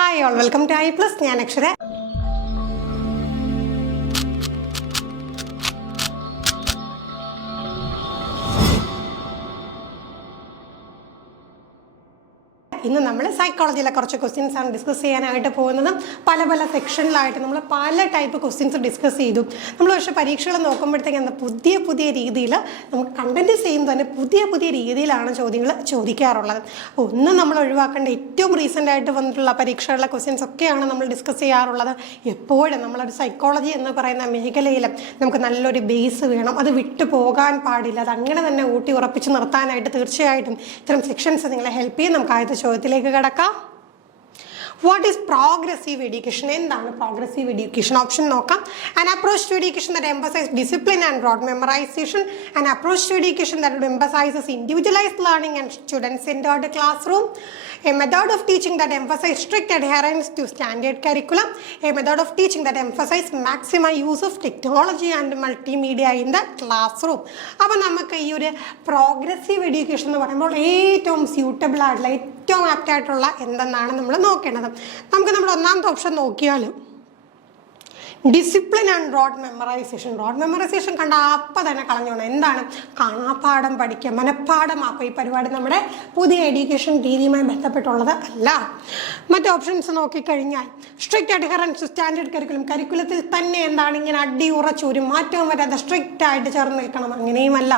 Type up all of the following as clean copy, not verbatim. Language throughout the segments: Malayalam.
Hi all, welcome to I+. ഞാൻ അക്ഷര. ഇന്ന് നമ്മൾ സൈക്കോളജിയിലെ കുറച്ച് ക്വസ്റ്റ്യൻസ് ആണ് ഡിസ്കസ് ചെയ്യാനായിട്ട് പോകുന്നത്. പല സെക്ഷനിലായിട്ട് നമ്മൾ പല ടൈപ്പ് ക്വസ്റ്റ്യൻസ് ഡിസ്കസ് ചെയ്തു. നമ്മൾ പക്ഷേ പരീക്ഷകൾ നോക്കുമ്പോഴത്തേക്ക് എന്താ പുതിയ രീതിയിൽ നമുക്ക് കണ്ടന്റ് ചെയ്യുമ്പോൾ തന്നെ പുതിയ രീതിയിലാണ് ചോദ്യങ്ങൾ ചോദിക്കാറുള്ളത്. ഒന്ന് നമ്മൾ ഒഴിവാക്കേണ്ട ഏറ്റവും റീസെൻ്റ് ആയിട്ട് വന്നിട്ടുള്ള പരീക്ഷകളിലെ ക്വസ്റ്റ്യൻസ് ഒക്കെയാണ് നമ്മൾ ഡിസ്കസ് ചെയ്യാറുള്ളത്. എപ്പോഴും നമ്മളൊരു സൈക്കോളജി എന്ന് പറയുന്ന മേഖലയിൽ നമുക്ക് നല്ലൊരു ബേസ് വേണം, അത് വിട്ടു പോകാൻ പാടില്ല, അത് അങ്ങനെ തന്നെ ഊട്ടി ഉറപ്പിച്ച് നിർത്താനായിട്ട് തീർച്ചയായിട്ടും ഇത്തരം സെക്ഷൻസ് നിങ്ങളെ ഹെൽപ്പ് ചെയ്യും. നമുക്ക് ആദ്യത്തെ ചോദ്യത്തിലേക്ക് കടക്കാം. What is progressive education? എന്താണ് progressive education? ഓപ്ഷൻ നോക്കാം. An approach to education that emphasizes discipline and rote memorization. An approach to education that emphasizes individualized learning and student-centered classroom. A method of teaching that emphasizes strict adherence to standard curriculum. A method of teaching that emphasizes maximum use of technology and multimedia in the classroom. അപ്പോൾ നമുക്ക് ഈ ഒരു പ്രോഗ്രസീവ് എഡ്യൂക്കേഷൻ എന്ന് പറയുമ്പോൾ ഏറ്റവും സ്യൂട്ടബിൾ ആയിട്ടുള്ള ഏറ്റവും ആപ്റ്റ് ആയിട്ടുള്ള എന്തെന്നാണ് നമ്മൾ നോക്കേണ്ടത്. നമുക്ക് നമ്മുടെ ഒന്നാമത്തെ ഓപ്ഷൻ നോക്കിയാലും ഡിസിപ്ലിൻ ആൻഡ് റോട്ട് മെമ്മറൈസേഷൻ കണ്ട അപ്പം തന്നെ കളഞ്ഞോണം. എന്താണ് കാണാപ്പാഠം പഠിക്കുക, മനഃപ്പാഠമാക്കുക. ഈ പരിപാടി നമ്മുടെ പുതിയ എഡ്യൂക്കേഷൻ രീതിയുമായി ബന്ധപ്പെട്ടുള്ളത് അല്ല. മറ്റ് ഓപ്ഷൻസ് നോക്കിക്കഴിഞ്ഞാൽ സ്ട്രിക്റ്റ് അഡ്ഹറൻസ് സ്റ്റാൻഡേർഡ് കരിക്കുലത്തിൽ തന്നെ എന്താണ് ഇങ്ങനെ അടിയുറച്ച് ഒരു മാറ്റവും വരാതെ സ്ട്രിക്റ്റ് ആയിട്ട് ചേർന്ന് നിൽക്കണം, അങ്ങനെയുമല്ല.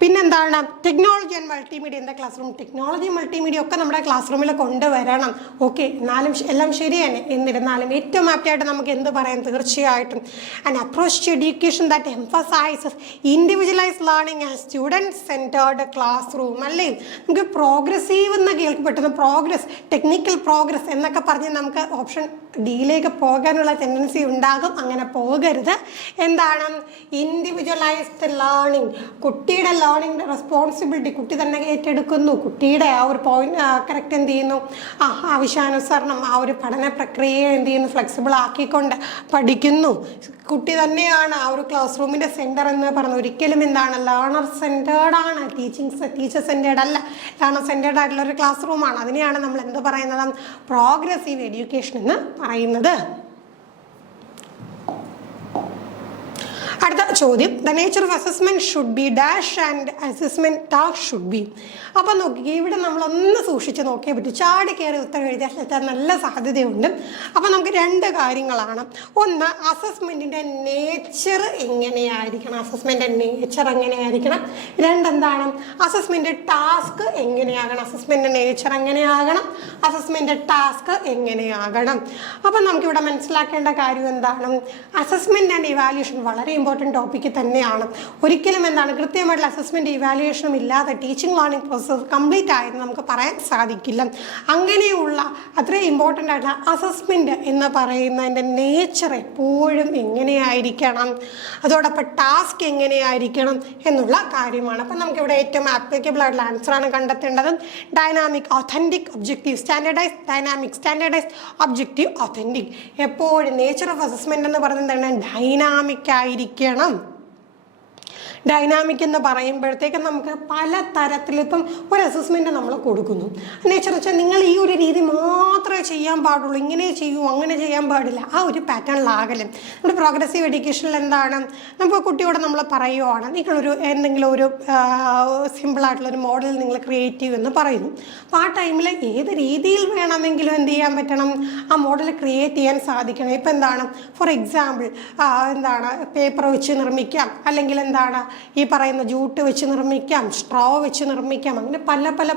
പിന്നെന്താണ് technology and multimedia in the class room. Technology multimedia ഒക്കെ നമ്മുടെ ക്ലാസ് റൂമിൽ കൊണ്ടുവരണം. ഓക്കെ, എന്നാലും എല്ലാം ശരി തന്നെ. എന്നിരുന്നാലും ഏറ്റവും ആപ്റ്റായിട്ട് നമുക്ക് എന്ത് പറയാം? തീർച്ചയായിട്ടും an approach to education that emphasises individualised learning and student centred classroom. അല്ലേ, നമുക്ക് പ്രോഗ്രസീവ് എന്ന് കേൾക്കപ്പെട്ടുന്ന പ്രോഗ്രസ്, ടെക്നിക്കൽ പ്രോഗ്രസ് എന്നൊക്കെ പറഞ്ഞ് നമുക്ക് ഓപ്ഷൻ ഡിയിലേക്ക് പോകാനുള്ള ടെൻഡൻസി ഉണ്ടാകും. അങ്ങനെ പോകരുത്. എന്താണ് ഇൻഡിവിജ്വലൈസ്ഡ് ലേണിംഗ്? കുട്ടിയുടെ ലേണിംഗ് റെസ്പോൺസിബിലിറ്റി കുട്ടി തന്നെ ഏറ്റെടുക്കുന്നു. കുട്ടിയുടെ ആ ഒരു പോയിന്റ് കറക്റ്റ് എന്ത് ചെയ്യുന്നു, ആവശ്യാനുസരണം ആ ഒരു പഠന പ്രക്രിയയെ എന്ത് ചെയ്യുന്നു, ഫ്ലെക്സിബിൾ ആക്കിക്കൊണ്ട് പഠിക്കുന്നു. കുട്ടി തന്നെയാണ് ആ ഒരു ക്ലാസ് റൂമിൻ്റെ സെൻറ്റർ എന്ന് പറയുന്നത്. ഒരിക്കലും എന്താണ് ലേണർ സെൻറ്റേർഡ് ആണ്, ടീച്ചർ സെൻറ്റേർഡ് അല്ല, ലേണർ സെൻറ്റേർഡ് ആയിട്ടുള്ള ഒരു ക്ലാസ് റൂമാണ്. അതിനെയാണ് നമ്മൾ എന്ത് പറയുന്നത്? പ്രോഗ്രസീവ് എഡ്യൂക്കേഷൻ എന്ന് പറയുന്നത്. അടുത്ത ചോദ്യം, the nature of assessment should be dash and assessment task should be. അപ്പം നോക്കി, ഇവിടെ നമ്മളൊന്ന് സൂക്ഷിച്ച് നോക്കിയേ പറ്റും. ചാടി കയറി ഉത്തരം എഴുതിയാൽ നല്ല സാധ്യതയുണ്ട്. അപ്പം നമുക്ക് രണ്ട് കാര്യങ്ങളാണ്. ഒന്ന്, അസസ്മെൻറ്റിൻ്റെ നേച്ചർ എങ്ങനെയായിരിക്കണം, അസസ്മെൻറ്റിൻ്റെ നേച്ചർ എങ്ങനെയായിരിക്കണം. രണ്ടെന്താണ്, അസസ്മെൻറ്റ് ടാസ്ക് എങ്ങനെയാകണം, അസസ്മെൻറ്റ് നേച്ചർ എങ്ങനെയാകണം, അസസ്മെൻറ്റ് ടാസ്ക് എങ്ങനെയാകണം. അപ്പം നമുക്കിവിടെ മനസ്സിലാക്കേണ്ട കാര്യം എന്താണ്? അസസ്മെൻറ്റ് ആൻഡ് ഇവാലുവേഷൻ വളരെ ഇമ്പോർട്ടൻറ്റ് ടോപ്പിക്ക് തന്നെയാണ്. ഒരിക്കലും എന്താണ് കൃത്യമായിട്ടുള്ള അസസ്മെൻറ്റ് ഇവാലുവേഷനും ഇല്ലാതെ ടീച്ചിങ് ലേണിംഗ് പ്രോസസ്സ് കംപ്ലീറ്റ് ആയെന്ന് നമുക്ക് പറയാൻ സാധിക്കില്ല. അങ്ങനെയുള്ള അത്രയും ഇമ്പോർട്ടൻ്റ് ആയിട്ടുള്ള അസസ്മെൻറ്റ് എന്ന് പറയുന്നതിൻ്റെ നേച്ചർ എപ്പോഴും എങ്ങനെയായിരിക്കണം, അതോടൊപ്പം ടാസ്ക് എങ്ങനെയായിരിക്കണം എന്നുള്ള കാര്യമാണ്. അപ്പം നമുക്കിവിടെ ഏറ്റവും ആപ്ലിക്കബിൾ ആയിട്ടുള്ള ആൻസറാണ് കണ്ടെത്തേണ്ടത്. Dynamic, authentic, objective, standardise, dynamic, standardise, objective, authentic. എപ്പോഴും നേച്ചർ ഓഫ് അസസ്മെൻറ്റ് എന്ന് പറയുന്നത് എന്താണ്? ഡൈനാമിക് ആയിരിക്കണം. ഡൈനാമിക് എന്ന് പറയുമ്പോഴത്തേക്കും നമുക്ക് പല തരത്തിൽ ഇപ്പം ഒരു അസസ്മെൻറ്റ് നമ്മൾ കൊടുക്കുന്നു. നേച്ചർ വെച്ചാൽ നിങ്ങൾ ഈ ഒരു രീതി മാത്രമേ ചെയ്യാൻ പാടുള്ളൂ, ഇങ്ങനെ ചെയ്യൂ, അങ്ങനെ ചെയ്യാൻ പാടില്ല, ആ ഒരു പാറ്റേണിലാകലും. നമ്മുടെ പ്രോഗ്രസീവ് എഡ്യൂക്കേഷനിൽ എന്താണ്, നമുക്ക് കുട്ടിയോട് നമ്മൾ പറയുവാണ്, നിങ്ങളൊരു എന്തെങ്കിലും ഒരു സിമ്പിളായിട്ടുള്ളൊരു മോഡൽ നിങ്ങൾ ക്രിയേറ്റീവ് എന്ന് പറയുന്നു. അപ്പോൾ ആ ടൈമിൽ ഏത് രീതിയിൽ വേണമെങ്കിലും എന്ത് ചെയ്യാൻ പറ്റണം, ആ മോഡൽ ക്രിയേറ്റ് ചെയ്യാൻ സാധിക്കണം. ഇപ്പം എന്താണ്, ഫോർ എക്സാമ്പിൾ എന്താണ് പേപ്പർ വെച്ച് നിർമ്മിക്കാം, അല്ലെങ്കിൽ എന്താണ് ഈ പറയുന്ന ജൂട്ട് വെച്ച് നിർമ്മിക്കാം, സ്ട്രോ വെച്ച് നിർമ്മിക്കാം, അങ്ങനെ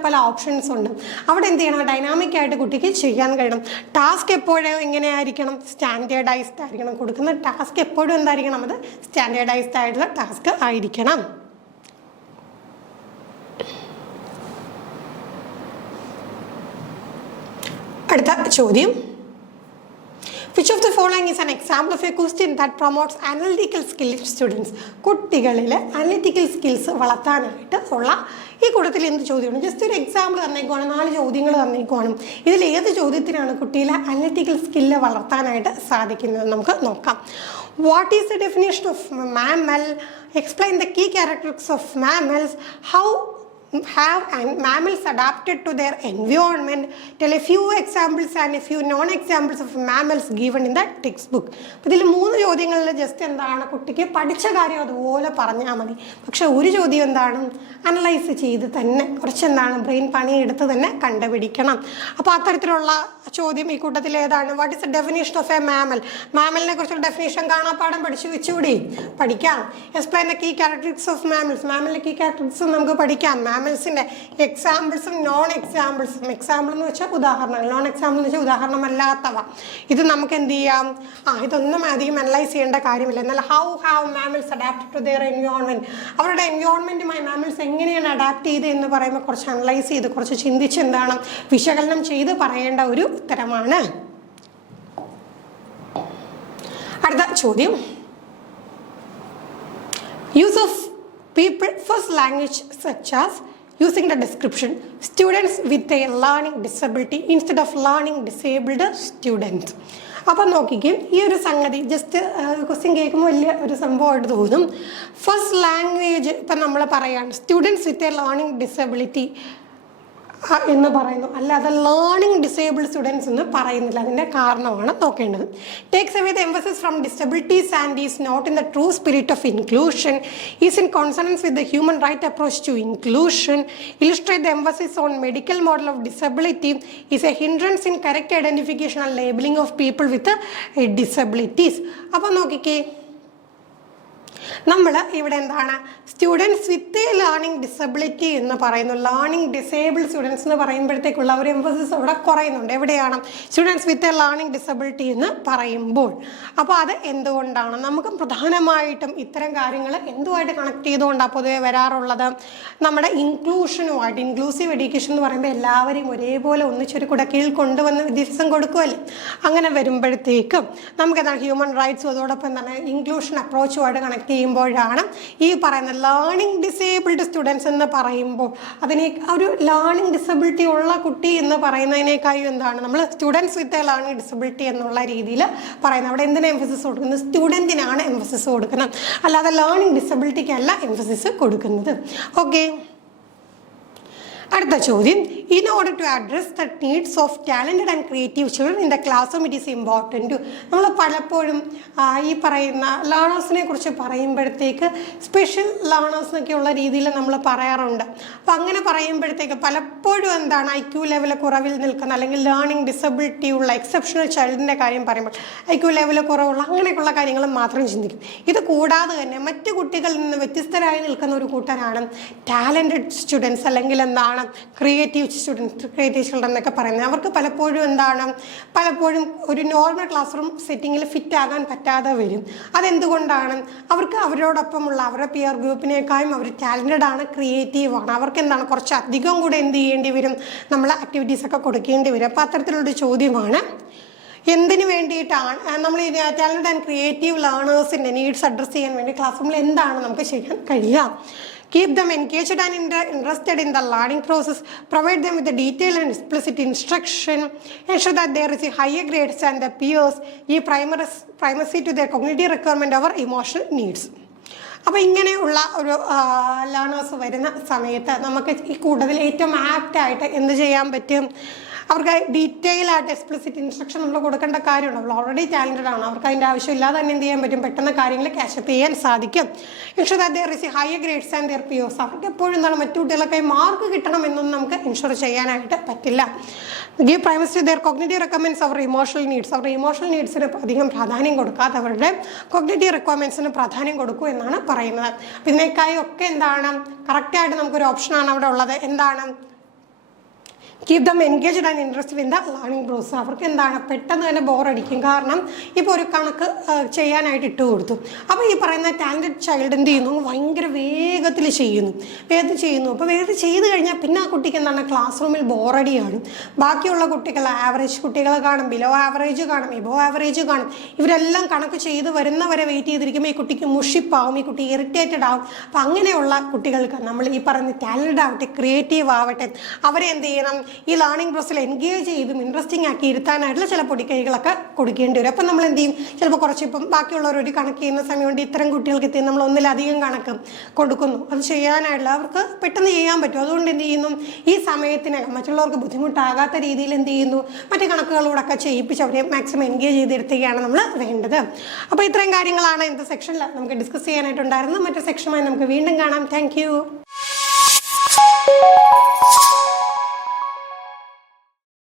പല ഓപ്ഷൻസ് ഉണ്ട്. അവിടെ എന്ത് ചെയ്യണം, ഡൈനാമിക് ആയിട്ട് കുട്ടിക്ക് ചെയ്യാൻ കഴിയണം. ടാസ്ക് എപ്പോഴും എങ്ങനെയായിരിക്കണം? സ്റ്റാൻഡേർഡൈസ്ഡ് ആയിരിക്കണം. കൊടുക്കുന്ന ടാസ്ക് എപ്പോഴും എന്തായിരിക്കണം? അത് സ്റ്റാൻഡേർഡൈസ്ഡ് ആയിട്ടുള്ള ടാസ്ക് ആയിരിക്കണം. അടുത്ത ചോദ്യം, which of the following is an example of a question that promotes analytical skill in students? കുട്ടികളിൽ അനലിറ്റിക്കൽ സ്കിൽസ് വളർത്താനായിട്ട് ഉള്ള ഈ കൂട്ടത്തിൽ എന്ത് ചോദ്യമാണ്? ജസ്റ്റ് ഒരു എക്സാമ്പിൾ തന്നേക്കുവാണ്, 4 ചോദ്യങ്ങൾ തന്നേക്കുവാണ്. ഇതിൽ ഏത് ചോദ്യത്തിനാണ് കുട്ടിയിലെ അനലിറ്റിക്കൽ സ്കില്ല് വളർത്താനായിട്ട് സാധിക്കുന്നത് നമുക്ക് നോക്കാം. What is the definition of mammal? Explain the key characteristics of mammals. How have mammals adapted to their environment? Tell a few examples and a few non-examples of mammals given in the textbook. അപ്പോൾ ഇതിൽ 3 ചോദ്യങ്ങളിൽ ജസ്റ്റ് എന്താണ് കുട്ടിക്ക് പഠിച്ച കാര്യം അതുപോലെ പറഞ്ഞാൽ മതി. പക്ഷെ ഒരു ചോദ്യം എന്താണ് അനലൈസ് ചെയ്ത് തന്നെ കുറച്ചെന്താണ് ബ്രെയിൻ പണിയെടുത്ത് തന്നെ കണ്ടുപിടിക്കണം. അപ്പോൾ അത്തരത്തിലുള്ള ചോദ്യം ഈ കൂട്ടത്തിൽ ഏതാണ്? What is the definition of a mammal? മാമലിനെ കുറിച്ചുള്ള ഡെഫിനേഷൻ കാണാപ്പാഠം പഠിച്ചു വെച്ചുകൂടി പഠിക്കാം. Explain the key characteristics of mammals. മാമലിന്റെ കീ ക്യാരക്ടറിസ്റ്റിക്സ് നമുക്ക് പഠിക്കാം. മാമൽസിന്റെ എക്സാമ്പിൾസും നോൺ എക്സാമ്പിൾസും. എക്സാമ്പിൾ എന്ന് വെച്ചാൽ ഉദാഹരണങ്ങൾ, നോൺ എക്സാമ്പിൾ എന്ന് വെച്ചാൽ ഉദാഹരണമല്ലാത്തവ. ഇത് നമുക്ക് എന്ത് ചെയ്യാം? ഇതൊന്നും അധികം അനലൈസ് ചെയ്യേണ്ട കാര്യമില്ല. എന്നാൽ how have mammals adapted to their environment, അവരുടെ എൻവയോൺമെന്റുമായി മാമൽസ് എങ്ങനെയാണ് അഡാപ്റ്റ് ചെയ്ത് എന്ന് പറയുമ്പോൾ കുറച്ച് അനലൈസ് ചെയ്ത് കുറച്ച് ചിന്തിച്ച് എന്താണ് വിശകലനം ചെയ്ത് പറയേണ്ട ഒരു ഉത്തരമാണ്. അടുത്ത ചോദ്യം, use of people first language such as using the description students with a learning disability instead of learning disabled students. അപ്പം നോക്കിക്കേ, ഈ ഒരു സംഗതി ജസ്റ്റ് ക്വസ്റ്റ്യൻ കേൾക്കുമ്പോൾ വലിയ ഒരു സംഭവമായിട്ട് തോന്നും. ഫസ്റ്റ് ലാംഗ്വേജ് ഇപ്പം നമ്മൾ പറയാണ് students with a learning disability എന്ന് പറയുന്നു, അല്ലാതെ ലേണിംഗ് ഡിസേബിൾഡ് സ്റ്റുഡൻസ് എന്ന് പറയുന്നില്ല. അതിൻ്റെ കാരണമാണ് നോക്കേണ്ടത്. Takes away the emphasis from disabilities and is not in the true spirit of inclusion, is in consonance with the human right approach to inclusion, illustrate the emphasis on medical model of disability, is a hindrance in correct identification and labelling of people with disabilities. അപ്പോൾ നോക്കിക്കേ, നമ്മൾ ഇവിടെ എന്താണ് സ്റ്റുഡൻസ് വിത്ത് ലേണിംഗ് ഡിസബിലിറ്റി എന്ന് പറയുന്നു. ലേണിംഗ് ഡിസേബിൾഡ് സ്റ്റുഡൻസ് എന്ന് പറയുമ്പോഴത്തേക്കുള്ള ഒരു എംഫസിസ് അവിടെ കുറയുന്നുണ്ട്. എവിടെയാണ് സ്റ്റുഡൻസ് വിത്ത് ലേണിംഗ് ഡിസബിലിറ്റി എന്ന് പറയുമ്പോൾ? അപ്പോൾ അത് എന്തുകൊണ്ടാണ്? നമുക്ക് പ്രധാനമായിട്ടും ഇത്തരം കാര്യങ്ങൾ എന്തുമായിട്ട് കണക്ട് ചെയ്തുകൊണ്ടാണ് പൊതുവെ വരാറുള്ളത്? നമ്മുടെ ഇൻക്ലൂഷനുമായിട്ട്. ഇൻക്ലൂസീവ് എഡ്യൂക്കേഷൻ എന്ന് പറയുമ്പോൾ എല്ലാവരെയും ഒരേപോലെ ഒന്നിച്ചൊരു കുടക്കീഴിൽ കൊണ്ടുവന്ന് വിദ്യാഭ്യാസം കൊടുക്കുമല്ലേ. അങ്ങനെ വരുമ്പോഴത്തേക്കും നമുക്ക് എന്താണ് ഹ്യൂമൻ റൈറ്റ്സും അതോടൊപ്പം തന്നെ ഇൻക്ലൂഷൻ അപ്രോച്ചുമായിട്ട് കണക്ട് ചെയ്യുമ്പോഴാണ് ഈ പറയുന്ന ലേണിംഗ് ഡിസേബിൾഡ് സ്റ്റുഡൻസ് എന്ന് പറയുമ്പോൾ അതിനെ ഒരു ലേണിംഗ് ഡിസബിലിറ്റി ഉള്ള കുട്ടി എന്ന് പറയുന്നതിനേക്കാളും എന്താണ് നമ്മൾ students with a learning disability എന്നുള്ള രീതിയിൽ പറയുന്നത്. അവിടെ എന്തിനാണ് എംഫസിസ് കൊടുക്കുന്നത്? സ്റ്റുഡൻറ്റിനാണ് എംഫസിസ് കൊടുക്കുന്നത്, അല്ലാതെ ലേണിംഗ് ഡിസബിലിറ്റിക്കല്ല എംഫസിസ് കൊടുക്കുന്നത്. ഓക്കെ, അടുത്ത ചോദ്യം, in order to address the needs of talented and creative children in the classroom it is important. നമ്മൾ പലപ്പോഴും ഈ പറയുന്ന ലേണേഴ്സിനെ കുറിച്ച് പറയുമ്പോഴത്തേക്ക് സ്പെഷ്യൽ ലേണേഴ്സ് എന്നൊക്കെയുള്ള രീതിയിൽ നമ്മൾ പറയാറുണ്ട്. അപ്പം അങ്ങനെ പറയുമ്പോഴത്തേക്ക് പലപ്പോഴും എന്താണ് IQ ലെവൽ കുറവിൽ നിൽക്കുന്ന അല്ലെങ്കിൽ ലേണിംഗ് ഡിസബിലിറ്റി ഉള്ള എക്സെപ്ഷണൽ ചൈൽഡിൻ്റെ കാര്യം പറയുമ്പോൾ IQ ലെവൽ കുറവുള്ള അങ്ങനെയൊക്കെയുള്ള കാര്യങ്ങൾ മാത്രം ചിന്തിക്കും. ഇത് കൂടാതെ തന്നെ മറ്റ് കുട്ടികളിൽ നിന്ന് വ്യത്യസ്തരായി നിൽക്കുന്ന ഒരു കൂട്ടരാണ് ടാലൻറ്റഡ് സ്റ്റുഡൻസ് അല്ലെങ്കിൽ എന്താണ് ക്രിയേറ്റീവ് സ്റ്റുഡൻസ്, ക്രിയേറ്റീവ് ചിൽഡ്രൻ എന്നൊക്കെ പറയുന്നത്. അവർക്ക് പലപ്പോഴും ഒരു നോർമൽ ക്ലാസ് റൂം സെറ്റിങ്ങിൽ ഫിറ്റ് ആകാൻ പറ്റാതെ വരും. അതെന്തുകൊണ്ടാണ്? അവർക്ക് അവരോടൊപ്പമുള്ള അവരുടെ പിയർ ഗ്രൂപ്പിനേക്കാളും അവർ ടാലൻറ്റഡ് ആണ്, ക്രിയേറ്റീവ് ആണ്. അവർക്ക് എന്താണ് കുറച്ച് അധികം കൂടെ എന്ത് ചെയ്യേണ്ടി വരും? നമ്മൾ ആക്ടിവിറ്റീസൊക്കെ കൊടുക്കേണ്ടി വരും. അപ്പോൾ അത്തരത്തിലുള്ളൊരു ചോദ്യമാണ്. എന്തിനു വേണ്ടിയിട്ടാണ് നമ്മൾ ഈ ടാലൻറ്റഡ് ആൻഡ് ക്രിയേറ്റീവ് ലേണേഴ്സിൻ്റെ നീഡ്സ് അഡ്രസ്സ് ചെയ്യാൻ വേണ്ടി ക്ലാസ് റൂമിൽ എന്താണ് നമുക്ക് ചെയ്യാൻ കഴിയുക? Keep them engaged and interested in the learning process. Provide them with the detailed and explicit instruction. Ensure that they receive higher grades than their peers. Give primacy to their cognitive requirement over emotional needs. അപ്പോൾ ഇങ്ങനെയുള്ള ഒരു ലേണേഴ്സ് വരുന്ന സമയത്ത് നമുക്ക് ഈ കൂടുതൽ ഏറ്റവും ആപ്റ്റായിട്ട് എന്ത് ചെയ്യാൻ പറ്റും? അവർക്ക് ഡീറ്റെയിൽ ആയിട്ട് എക്സ്പ്ലിസിറ്റ് ഇൻസ്ട്രക്ഷൻ നമ്മൾ കൊടുക്കേണ്ട കാര്യമുണ്ട്. നമ്മൾ ഓൾറെഡി ടാലൻറ്റഡ് ആണ്, അവർക്ക് അതിൻ്റെ ആവശ്യമില്ലാതെ തന്നെ എന്ത് ചെയ്യാൻ പറ്റും? പെട്ടെന്ന് കാര്യങ്ങൾ ക്യാച്ചപ്പ് ചെയ്യാൻ സാധിക്കും. Ensure that they receive higher grades and their peers. അവർക്ക് എപ്പോഴും എന്താണ് മറ്റു കുട്ടികളൊക്കെ മാർക്ക് കിട്ടണം എന്നൊന്നും നമുക്ക് ഇൻഷുർ ചെയ്യാനായിട്ട് പറ്റില്ല. Give primacy their cognitive requirements over emotional needs. അവരുടെ ഇമോഷണൽ നീഡ്സിന് അധികം പ്രാധാന്യം കൊടുക്കാതെ അവരുടെ കോഗ്നിറ്റീവ് റിക്വയർമെൻറ്റ്സിന് പ്രാധാന്യം കൊടുക്കൂ എന്നാണ് പറയുന്നത്. ഇതിനേക്കായി ഒക്കെ എന്താണ് കറക്റ്റായിട്ട് നമുക്കൊരു ഓപ്ഷനാണ് അവിടെ ഉള്ളത്. എന്താണ്? Keep them engaged and interested in the learning process. അവർക്ക് എന്താണ് പെട്ടെന്ന് തന്നെ ബോറടിക്കും. കാരണം ഇപ്പോൾ ഒരു കണക്ക് ചെയ്യാനായിട്ട് ഇട്ട് കൊടുത്തു. അപ്പോൾ ഈ പറയുന്ന ടാലൻറ്റഡ് ചൈൽഡ് എന്ത് ചെയ്യുന്നു? ഭയങ്കര വേഗത്തിൽ ചെയ്യുന്നു. അപ്പോൾ വേഗത്തിൽ ചെയ്ത് കഴിഞ്ഞാൽ പിന്നെ ആ കുട്ടിക്ക് എന്താണ് ക്ലാസ് റൂമിൽ ബോറടിയാണ്. ബാക്കിയുള്ള കുട്ടികൾ ആവറേജ് കുട്ടികൾ കാണും, ബിലോ ആവറേജ് കാണും, എബോ ആവറേജ് കാണും. ഇവരെല്ലാം കണക്ക് ചെയ്ത് വരുന്നവരെ വെയിറ്റ് ചെയ്തിരിക്കുമ്പോൾ ഈ കുട്ടിക്ക് മുഷിപ്പാവും, ഈ കുട്ടി ഇറിറ്റേറ്റഡ് ആവും. അപ്പോൾ അങ്ങനെയുള്ള കുട്ടികൾക്ക് നമ്മൾ ഈ പറയുന്ന ടാലൻറ്റഡ് ആവട്ടെ ക്രിയേറ്റീവ് ആവട്ടെ അവരെ എന്ത് ചെയ്യണം? ഈ ലേണിംഗ് പ്രോസസ്സിൽ എൻഗേജ് ചെയ്തും ഇൻട്രസ്റ്റിംഗ് ആക്കി ഇരുത്താനായിട്ടുള്ള ചില പൊടിക്കൈകളൊക്കെ കൊടുക്കേണ്ടി വരും. അപ്പം നമ്മൾ എന്ത് ചെയ്യും, ചിലപ്പോൾ കുറച്ച് ഇപ്പം ബാക്കിയുള്ളവർ ഒരു കണക്ക് ചെയ്യുന്ന സമയം കൊണ്ട് ഇത്തരം കുട്ടികൾക്ക് എത്തി നമ്മൾ ഒന്നിലധികം കണക്ക് കൊടുക്കുന്നു. അത് ചെയ്യാനായിട്ടുള്ള അവർക്ക് പെട്ടെന്ന് ചെയ്യാൻ പറ്റും. അതുകൊണ്ട് എന്ത് ചെയ്യുന്നു, ഈ സമയത്തിനകം മറ്റുള്ളവർക്ക് ബുദ്ധിമുട്ടാകാത്ത രീതിയിൽ എന്ത് ചെയ്യുന്നു, മറ്റു കണക്കുകളോടൊക്കെ ചെയ്യിപ്പിച്ച് അവരെ മാക്സിമം എൻഗേജ് ചെയ്തിരുത്തുകയാണ് നമ്മൾ വേണ്ടത്. അപ്പോൾ ഇത്രയും കാര്യങ്ങളാണ് ഇന്നത്തെ സെക്ഷനിൽ നമുക്ക് ഡിസ്കസ് ചെയ്യാനായിട്ടുണ്ടായിരുന്നത്. മറ്റൊരു സെക്ഷനുമായി നമുക്ക് വീണ്ടും കാണാം. താങ്ക്